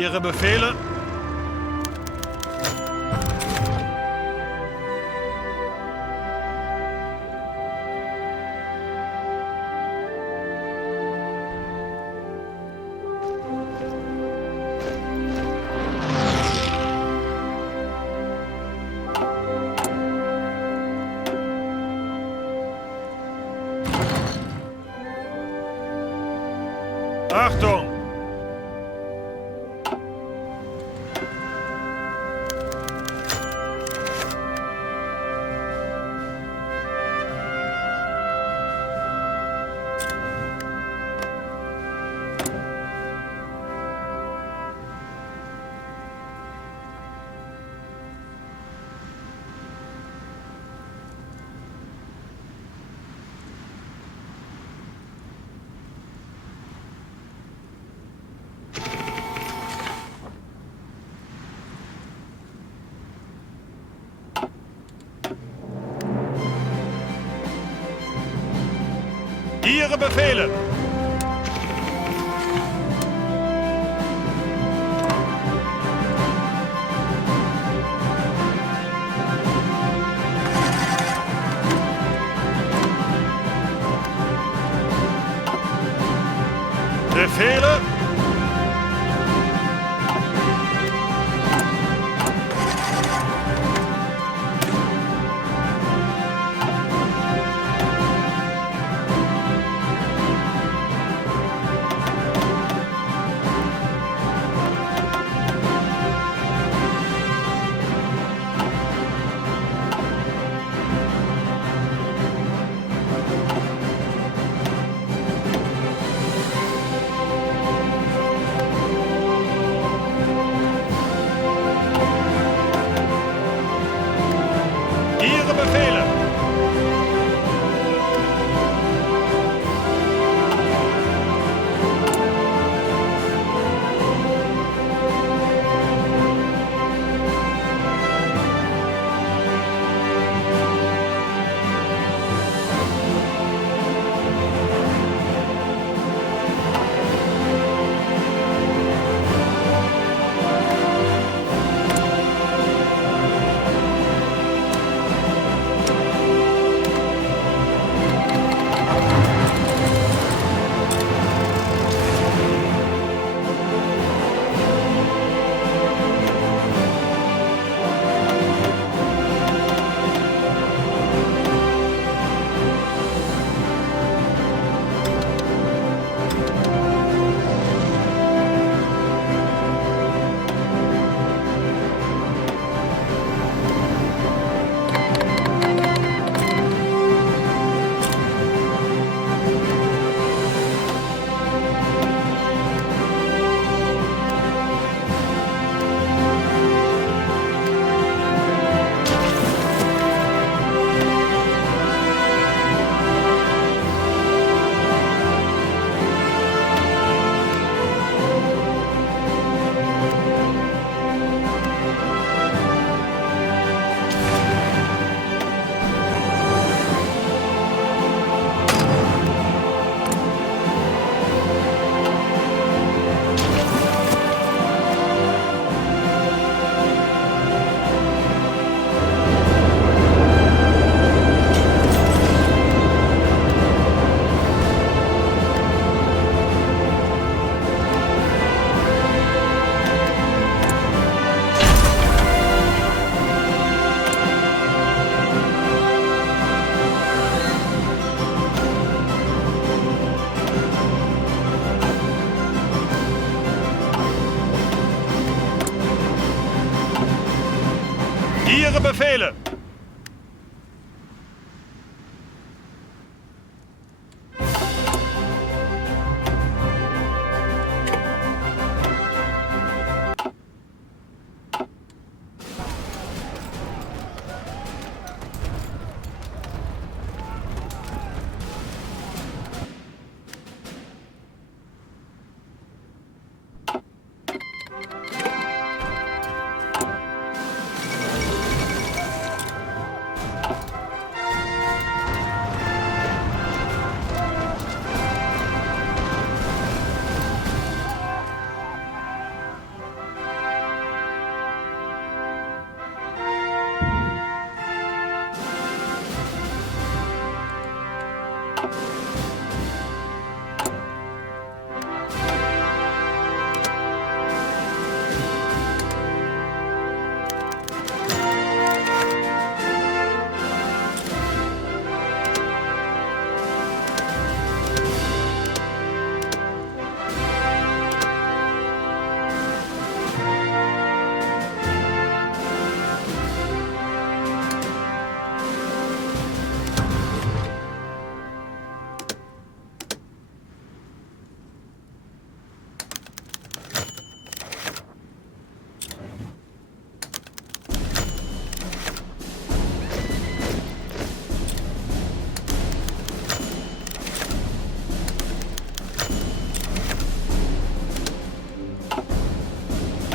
Ihre Befehle? Achtung! Ihre Befehle! Befehle! Ihre Befehle! Ihre Befehle!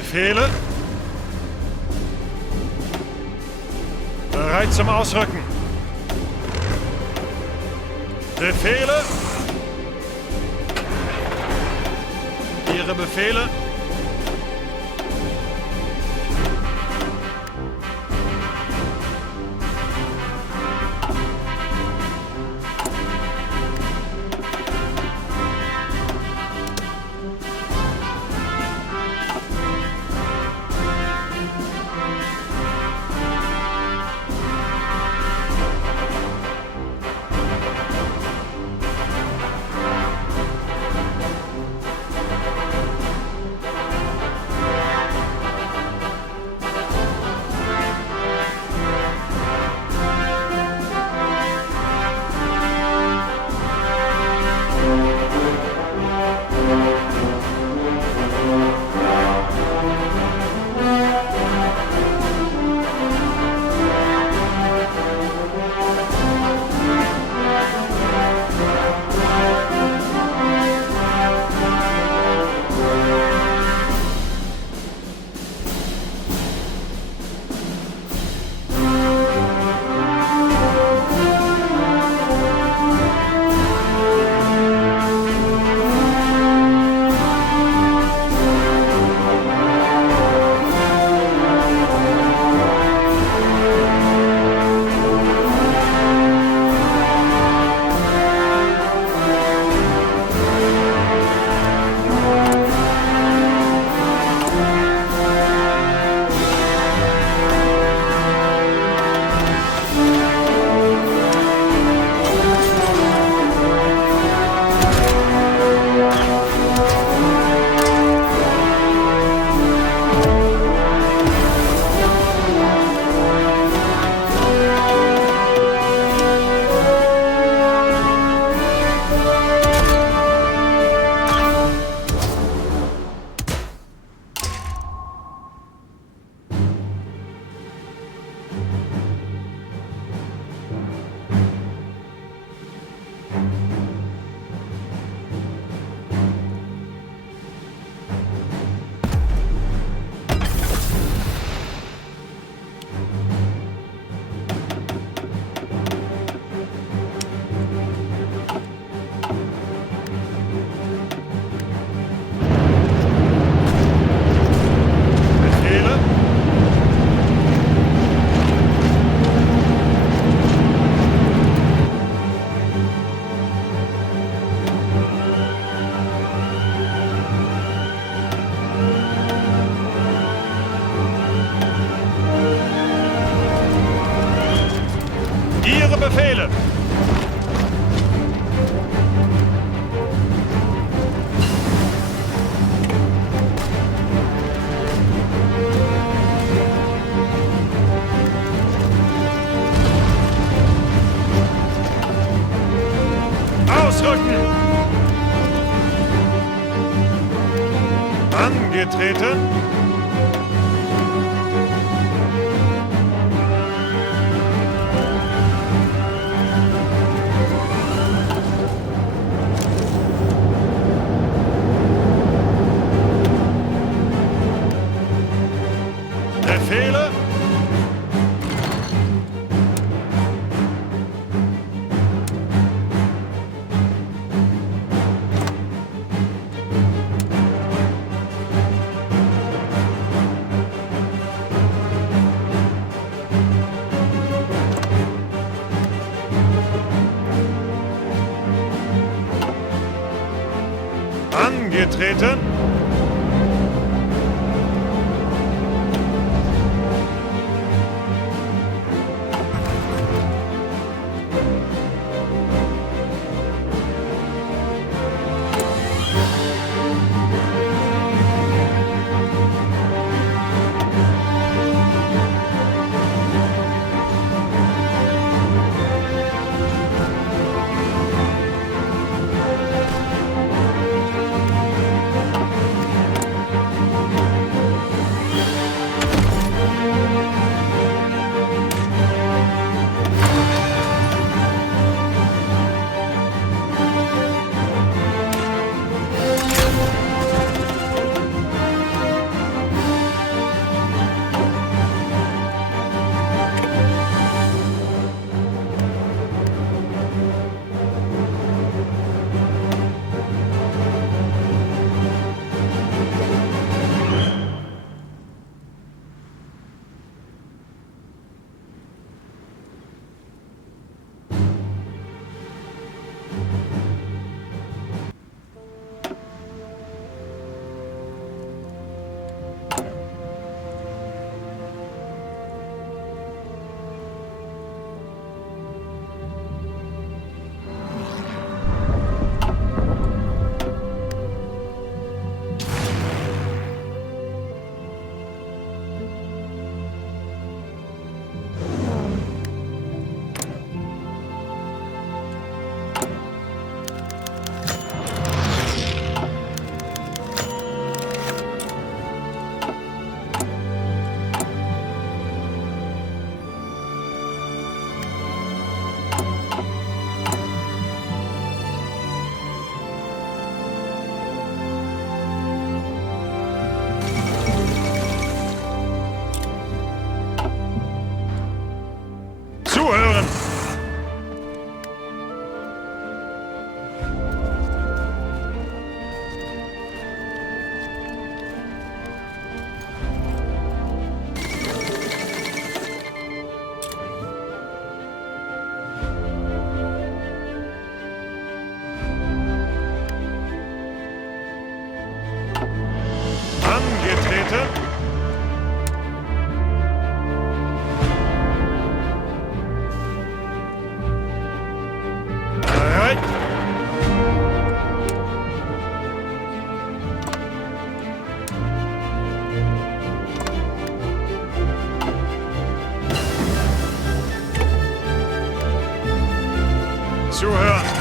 Befehle. Bereit zum Ausrücken. Befehle. Ihre Befehle. Ihre Befehle! Ausrücken! Angetreten! Befehle! Angetreten! Bereit. Zuhören.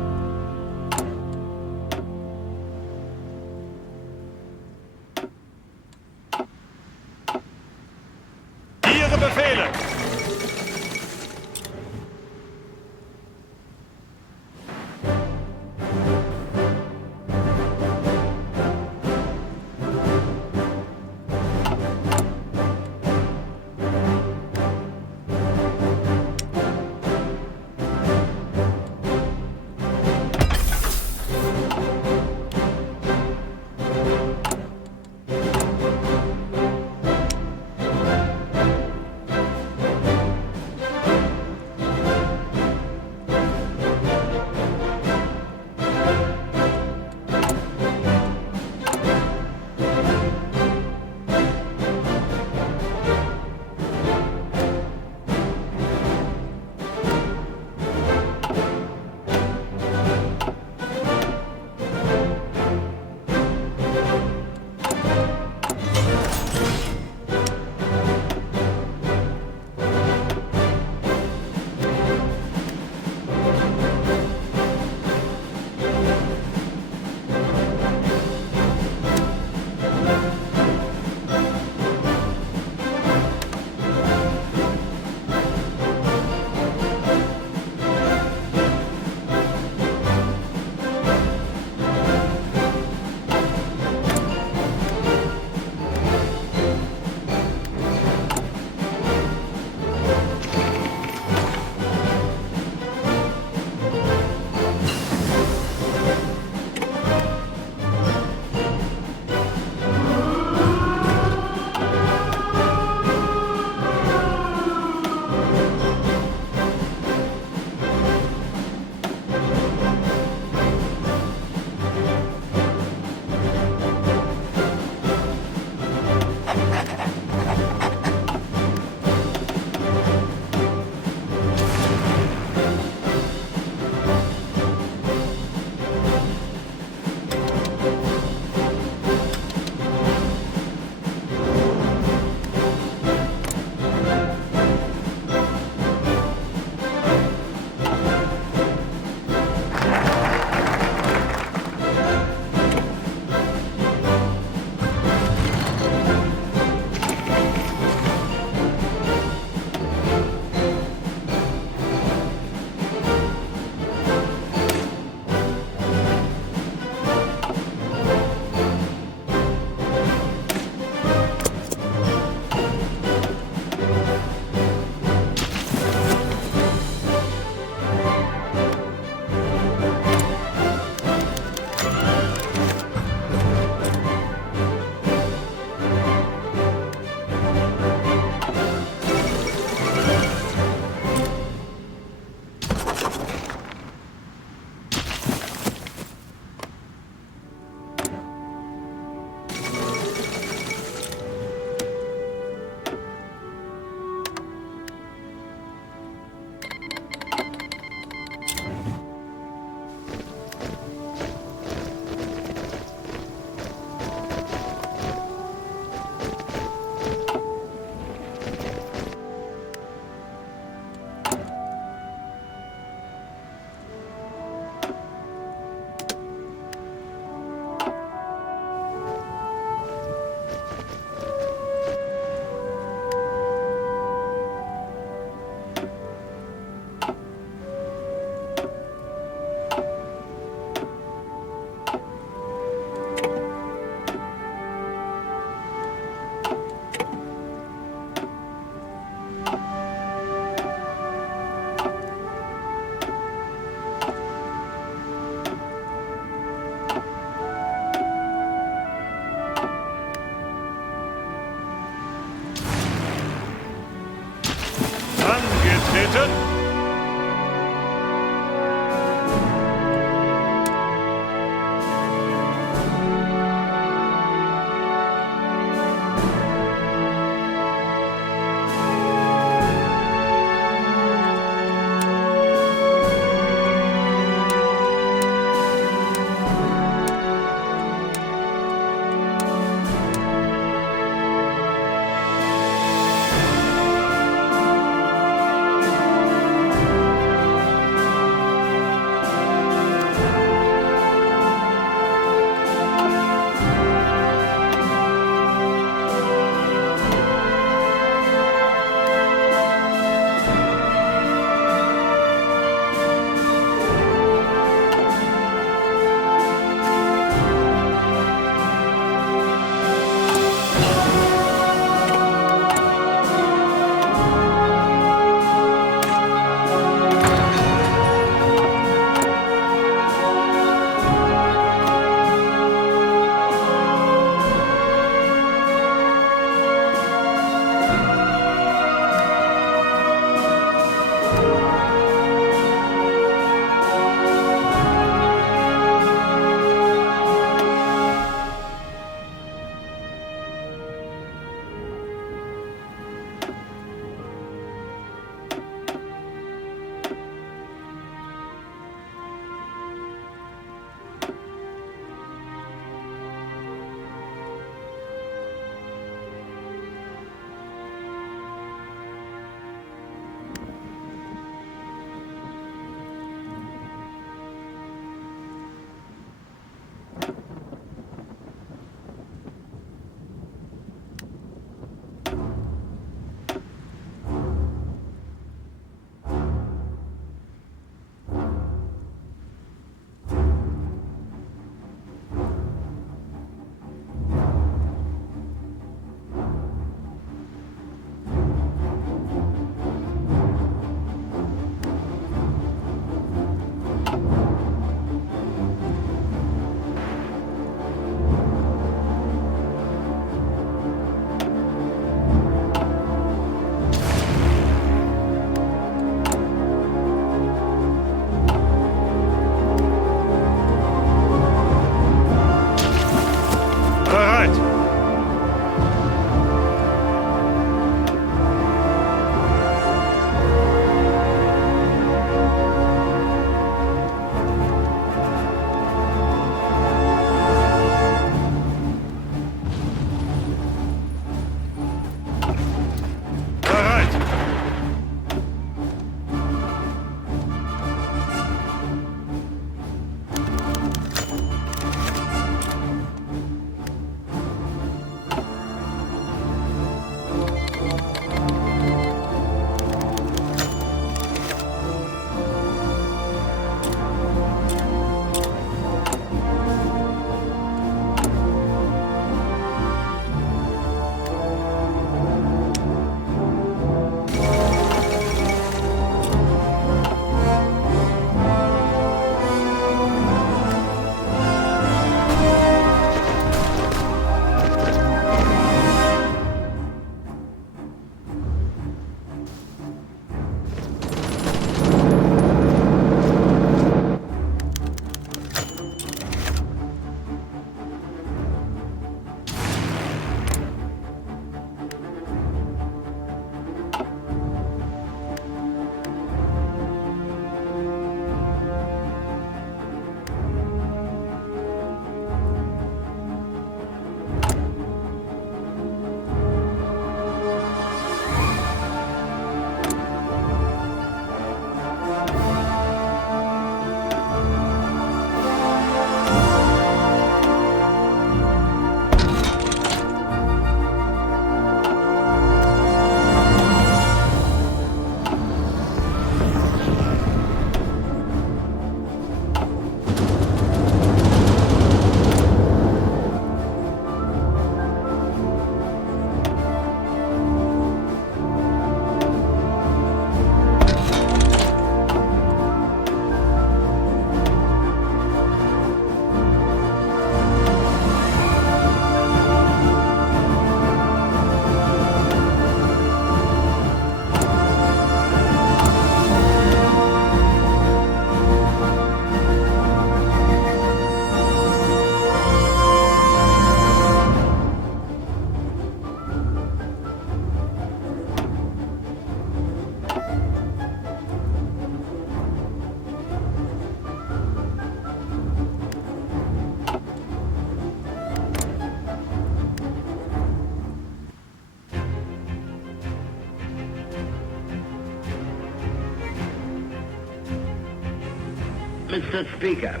Mr. Speaker,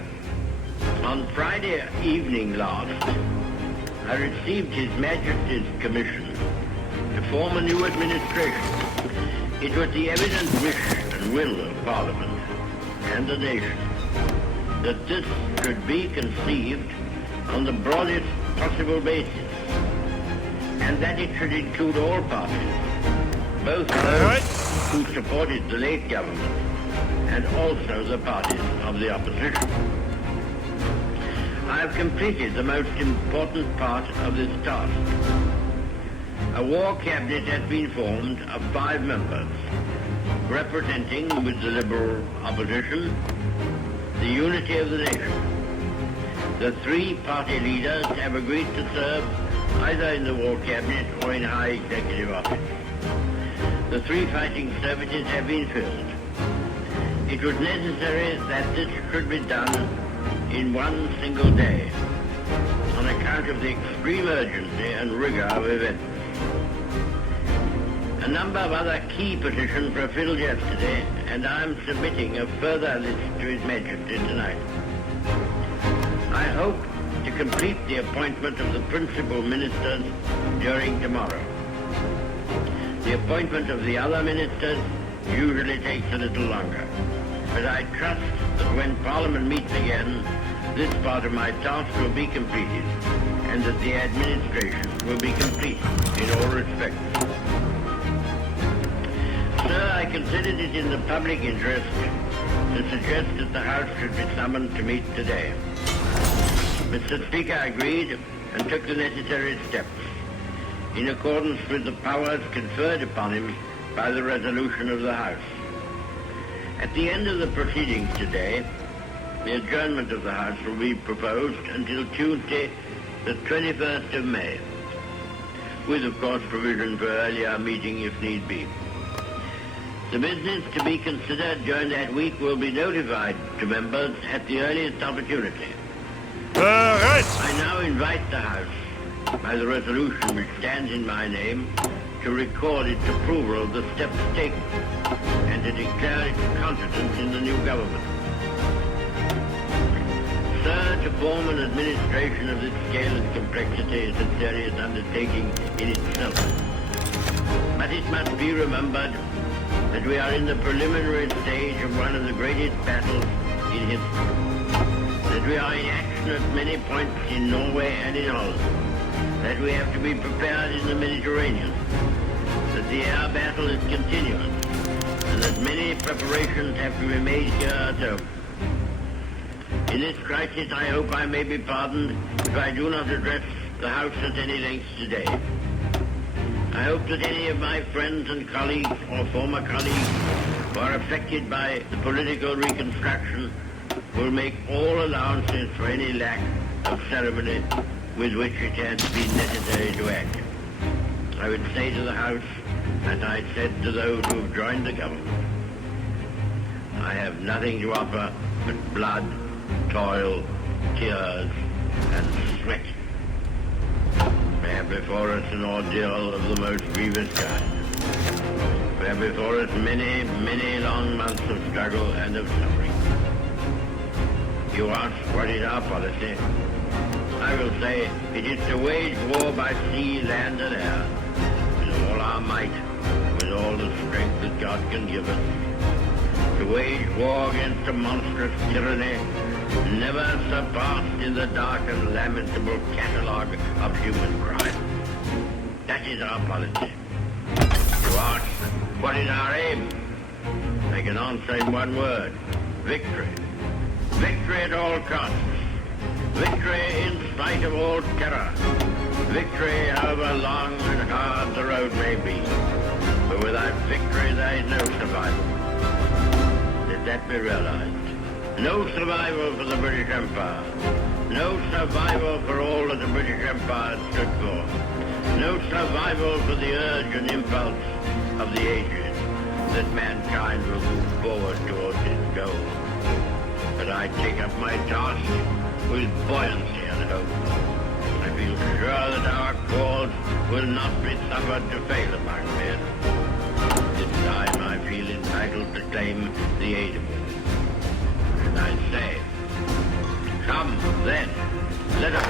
on Friday evening last, I received His Majesty's commission to form a new administration. It was the evident wish and will of Parliament and the nation that this should be conceived on the broadest possible basis, and that it should include all parties, both those who supported the late government and also the parties of the opposition. I have completed the most important part of this task. A war cabinet has been formed of 5 members, representing, with the Liberal opposition, the unity of the nation. The 3 party leaders have agreed to serve either in the war cabinet or in high executive office. The 3 fighting services have been filled. It was necessary that this should be done in one single day, on account of the extreme urgency and rigor of events. A number of other key positions were filled yesterday, and I am submitting a further list to His Majesty tonight. I hope to complete the appointment of the principal ministers during tomorrow. The appointment of the other ministers usually takes a little longer, but I trust that when Parliament meets again, this part of my task will be completed, and that the administration will be complete in all respects. Sir, I considered it in the public interest to suggest that the House should be summoned to meet today. Mr. Speaker agreed and took the necessary steps in accordance with the powers conferred upon him by the resolution of the House. At the end of the proceedings today, the adjournment of the House will be proposed until Tuesday, the 21st of May, with, of course, provision for earlier meeting if need be. The business to be considered during that week will be notified to members at the earliest opportunity. I now invite the House, by the resolution which stands in my name, to record its approval of the steps taken and to declare its confidence in the new government. Sir, to form an administration of this scale and complexity is a serious undertaking in itself. But it must be remembered that we are in the preliminary stage of one of the greatest battles in history, that we are in action at many points in Norway and in Holland, that we have to be prepared in the Mediterranean, that the air battle is continuous, and that many preparations have to be made here at home. In this crisis, I hope I may be pardoned if I do not address the House at any length today. I hope that any of my friends and colleagues or former colleagues who are affected by the political reconstruction will make all allowances for any lack of ceremony with which it has been necessary to act. I would say to the House, as I said to those who have joined the government, I have nothing to offer but blood, toil, tears, and sweat. We have before us an ordeal of the most grievous kind. We have before us many, many long months of struggle and of suffering. You ask what is our policy? I will say it is to wage war by sea, land, and air, with all our might, with all the strength that God can give us. To wage war against a monstrous tyranny never surpassed in the dark and lamentable catalogue of human crime. That is our policy. You ask, what is our aim? I can answer in one word: victory. Victory at all costs. Victory in spite of all terror. Victory however long and hard the road may be. But without victory there is no survival. Let that be realized. No survival for the British Empire. No survival for all that the British Empire stood for. No survival for the urge and impulse of the ages that mankind will move forward towards its goal. But I take up my task with buoyancy and hope. I feel sure that our cause will not be suffered to fail among men. This time I feel entitled to claim the aid of all. I say. Come, then, let us